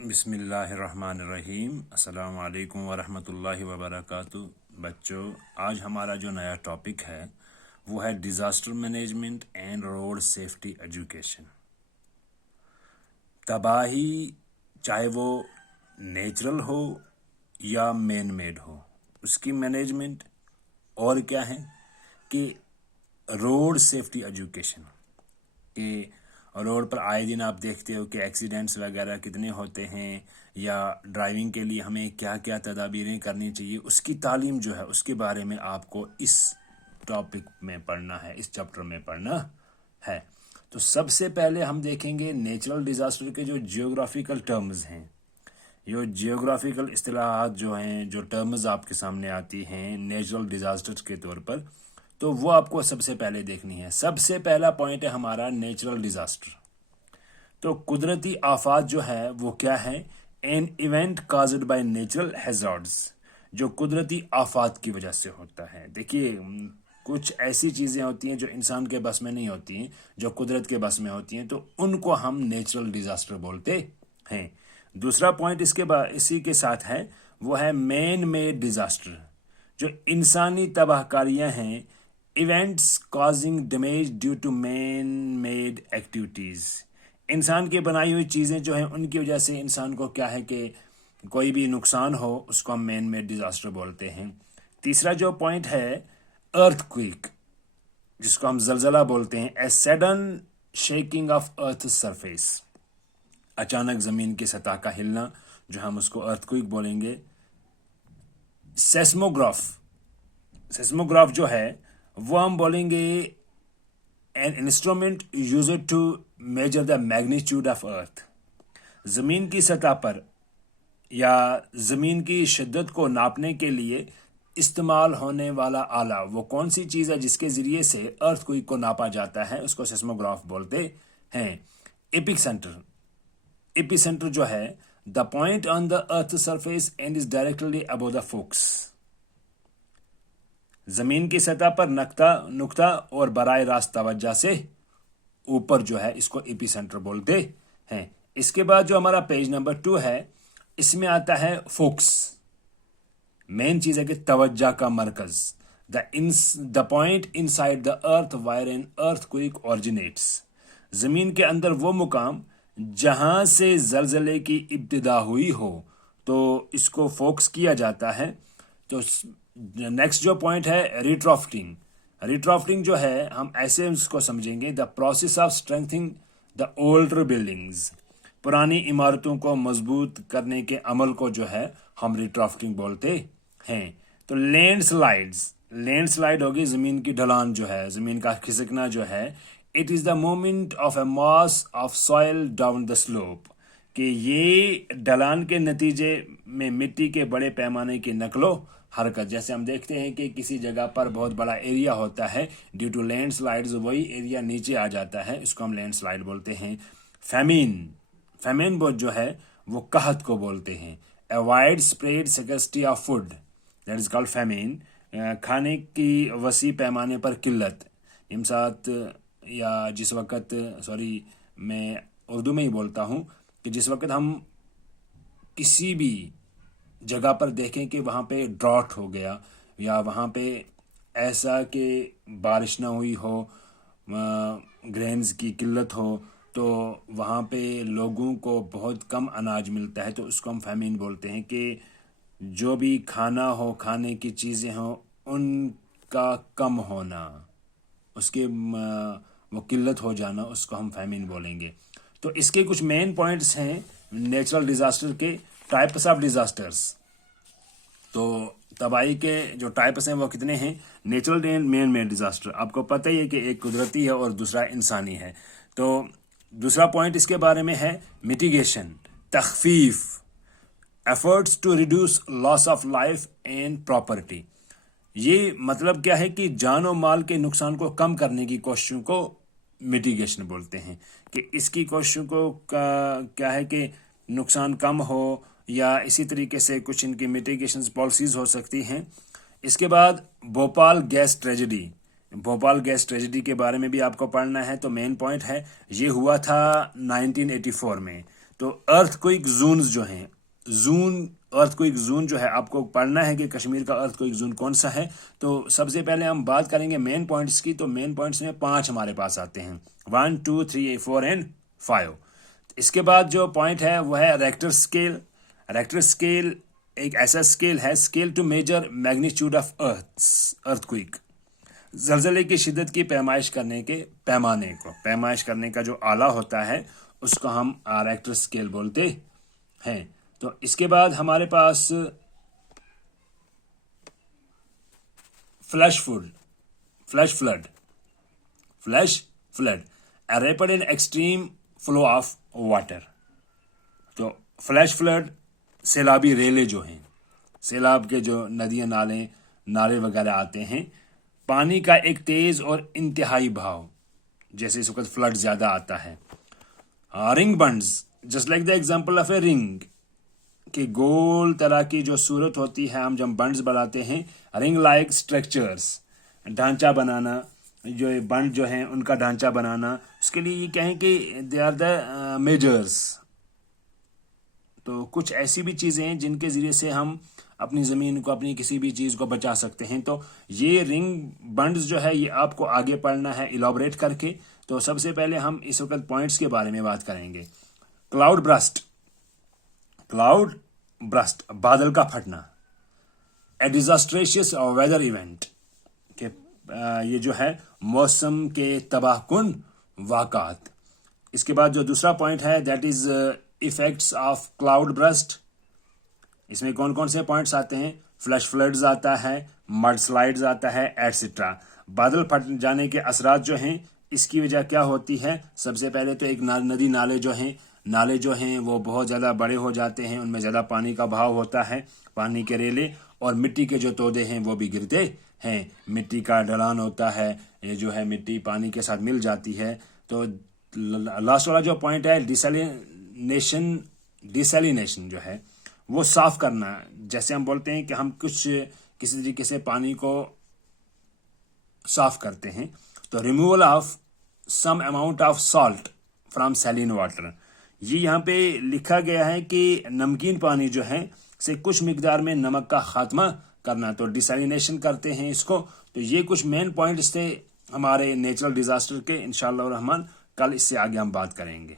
بسم اللہ الرحمن الرحیم۔ السلام علیکم ورحمۃ اللہ وبرکاتہ۔ بچوں، آج ہمارا جو نیا ٹاپک ہے وہ ہے disaster management and road safety education. تباہی چاہے وہ نیچرل ہو یا مین میڈ ہو، اس کی مینجمنٹ اور کیا ہے کہ روڈ سیفٹی ایجوکیشن کہ روڈ پر آئے دن آپ دیکھتے ہو کہ ایکسیڈنٹس وغیرہ کتنے ہوتے ہیں، یا ڈرائیونگ کے لیے ہمیں کیا کیا تدابیریں کرنی چاہیے، اس کی تعلیم جو ہے اس کے بارے میں آپ کو اس ٹاپک میں پڑھنا ہے، اس چیپٹر میں پڑھنا ہے۔ تو سب سے پہلے ہم دیکھیں گے نیچرل ڈیزاسٹر کے جو جیوگرافیکل ٹرمز ہیں، یہ جیوگرافیکل اصطلاحات جو ہیں، جو ٹرمز آپ کے سامنے آتی ہیں نیچرل ڈیزاسٹر کے طور پر، تو وہ آپ کو سب سے پہلے دیکھنی ہے۔ سب سے پہلا پوائنٹ ہے ہمارا نیچرل ڈیزاسٹر۔ تو قدرتی آفات جو ہے وہ کیا ہے؟ An event caused by natural hazards, جو قدرتی آفات کی وجہ سے ہوتا ہے۔ دیکھیے، کچھ ایسی چیزیں ہوتی ہیں جو انسان کے بس میں نہیں ہوتی ہیں، جو قدرت کے بس میں ہوتی ہیں، تو ان کو ہم نیچرل ڈیزاسٹر بولتے ہیں۔ دوسرا پوائنٹ اسی کے ساتھ ہے، وہ ہے مین میڈ ڈیزاسٹر، جو انسانی تباہ کاریاں ہیں، events causing damage due to man made activities. انسان کی بنائی ہوئی چیزیں جو ہیں ان کی وجہ سے انسان کو کیا ہے کہ کوئی بھی نقصان ہو، اس کو ہم مین میڈ ڈیزاسٹر بولتے ہیں۔ تیسرا جو پوائنٹ ہے ارتھ کوئک، جس کو ہم زلزلہ بولتے ہیں، a sudden shaking of earth surface, اچانک زمین کی سطح کا ہلنا، جو ہم اس کو ارتھ کوئک بولیں گے۔ سیسموگراف جو ہے وہ ہم بولیں گے an instrument used to measure the magnitude of earth، زمین کی سطح پر یا زمین کی شدت کو ناپنے کے لیے استعمال ہونے والا آلہ، وہ کون سی چیز ہے جس کے ذریعے سے ارتھ کوئک کو ناپا جاتا ہے، اس کو سیسموگراف بولتے ہیں۔ ایپی سینٹر جو ہے the point on the earth surface and is directly above the focus، زمین کی سطح پر نقطہ اور براہ راست توجہ سے اوپر جو ہے اس کو ایپی سینٹر بولتے ہیں۔ اس کے بعد جو ہمارا پیج نمبر 2 ہے، اس میں آتا ہے فوکس۔ مین چیز ہے کہ توجہ کا مرکز، the point inside the earth where an earthquake originates، زمین کے اندر وہ مقام جہاں سے زلزلے کی ابتدا ہوئی ہو، تو اس کو فوکس کیا جاتا ہے۔ تو نیکسٹ جو پوائنٹ ہے ریٹرافٹنگ جو ہے ہم ایسے اس کو سمجھیں گے، the process of strengthening the older buildings, پرانی عمارتوں کو مضبوط کرنے کے عمل کو جو ہے ہم ریٹرافٹنگ بولتے ہیں۔ تو لینڈ سلائڈ ہوگی زمین کی ڈھلان، جو ہے زمین کا کھسکنا جو ہے، it is the movement of a mass of soil down the slope, کہ یہ ڈھلان کے نتیجے میں مٹی کے بڑے پیمانے کی نقل و حرکت، جیسے ہم دیکھتے ہیں کہ کسی جگہ پر بہت بڑا ایریا ہوتا ہے، ڈیو ٹو لینڈ سلائڈز وہی ایریا نیچے آ جاتا ہے، اس کو ہم لینڈ سلائڈ بولتے ہیں۔ فیمین جو ہے وہ قحط کو بولتے ہیں۔ A wide spread scarcity of food, that is called famine, کھانے کی وسیع پیمانے پر قلت، ام ساتھ یا جس وقت میں اردو میں ہی بولتا ہوں کہ جس وقت ہم کسی بھی جگہ پر دیکھیں کہ وہاں پہ ڈراٹ ہو گیا، یا وہاں پہ ایسا کہ بارش نہ ہوئی ہو، گرینز کی قلت ہو، تو وہاں پہ لوگوں کو بہت کم اناج ملتا ہے، تو اس کو ہم فیمین بولتے ہیں، کہ جو بھی کھانا ہو، کھانے کی چیزیں ہوں، ان کا کم ہونا، اس کے وہ قلت ہو جانا، اس کو ہم فیمین بولیں گے۔ تو اس کے کچھ مین پوائنٹس ہیں نیچرل ڈیزاسٹر کے، ٹائپس آف ڈیزاسٹرز۔ تو تباہی کے جو ٹائپس ہیں وہ کتنے ہیں؟ Natural and man made disaster, آپ کو پتہ ہی ہے کہ ایک قدرتی ہے اور دوسرا انسانی ہے۔ تو دوسرا پوائنٹ اس کے بارے میں ہے میٹیگیشن، تخفیف، efforts to reduce loss of life and property. یہ مطلب کیا ہے کہ جان و مال کے نقصان کو کم کرنے کی کوششوں کو میٹیگیشن بولتے ہیں، کہ اس کی کوششوں کو کیا ہے کہ نقصان کم ہو، یا اسی طریقے سے کچھ ان کی میٹیگیشن پالیسیز ہو سکتی ہیں۔ اس کے بعد بھوپال گیس ٹریجڈی کے بارے میں بھی آپ کو پڑھنا ہے۔ تو مین پوائنٹ ہے، یہ ہوا تھا 1984 میں۔ تو ارتھکوئک زونز جو ہیں، ارتھکوئک زون جو ہے آپ کو پڑھنا ہے کہ کشمیر کا ارتھکوئک زون کون سا ہے. تو سب سے پہلے ہم بات کریں گے مین پوائنٹس کی. تو مین پوائنٹس میں 5 ہمارے پاس آتے ہیں، 1 2 3 4 اینڈ 5. اس کے بعد جو پوائنٹ ہے وہ ہے ریکٹر اسکیل. ریکٹر اسکیل ایک ایسا اسکیل ہے، scale to major magnitude of earthquake. زلزلے کی شدت کی پیمائش کرنے کے پیمانے کو، پیمائش کرنے کا جو آلہ ہوتا ہے اس کو ہم ریکٹر اسکیل بولتے ہیں. تو اس کے بعد ہمارے پاس flash flood a rapid and extreme flow of water. تو فلیش فلڈ سیلابی ریلے جو ہیں، سیلاب کے جو ندیاں نالے وغیرہ آتے ہیں، پانی کا ایک تیز اور انتہائی بہاؤ، جیسے اس وقت فلڈ زیادہ آتا ہے. Ring bunds just like the example of a ring, کہ گول طرح کی جو صورت ہوتی ہے، ہم جب بنڈز بناتے ہیں، رنگ لائک اسٹرکچرز، ڈھانچہ بنانا، جو بنڈ جو ہیں ان کا ڈھانچہ بنانا، اس کے لیے یہ کہیں کہ دے آر دا میجرز. تو کچھ ایسی بھی چیزیں ہیں جن کے ذریعے سے ہم اپنی زمین کو، اپنی کسی بھی چیز کو بچا سکتے ہیں. تو یہ رنگ بنڈز جو ہے یہ آپ کو آگے پڑھنا ہے ایلابریٹ کر کے. تو سب سے پہلے ہم اس وقت پوائنٹس کے بارے میں بات کریں گے. کلاؤڈ برسٹ بادل کا پھٹنا. اے ڈیزاسٹریشیس ویدر ایونٹ، کہ یہ جو ہے موسم کے تباہ کن واقعات. اس کے بعد جو دوسرا پوائنٹ ہے that is effects of cloudburst. اس میں کون کون سے پوائنٹس آتے ہیں؟ فلیش فلڈز آتا ہے، مڈ سلائڈز آتا ہے، ایٹسٹرا. بادل پھٹ جانے کے اثرات جو ہیں، اس کی وجہ کیا ہوتی ہے؟ سب سے پہلے تو ایک ندی نالے جو ہیں وہ بہت زیادہ بڑے ہو جاتے ہیں، ان میں زیادہ پانی کا بہاؤ ہوتا ہے، پانی کے ریلے، اور مٹی کے جو تودے ہیں وہ بھی گرتے ہیں. مٹی کا ڈھلان ہوتا ہے، یہ جو ہے مٹی پانی کے ساتھ مل جاتی ہے. تو لاسٹ والا جو پوائنٹ ہے ڈیسیلینیشن جو ہے وہ صاف کرنا. جیسے ہم بولتے ہیں کہ ہم کسی طریقے سے پانی کو صاف کرتے ہیں، تو removal of some amount of salt from saline water. یہ یہاں پہ لکھا گیا ہے کہ نمکین پانی جو ہے سے کچھ مقدار میں نمک کا خاتمہ کرنا، تو ڈیسیلینیشن کرتے ہیں اس کو. تو یہ کچھ مین پوائنٹس تھے ہمارے نیچرل ڈیزاسٹر کے. انشاءاللہ الرحمن کل اس سے آگے ہم بات کریں گے.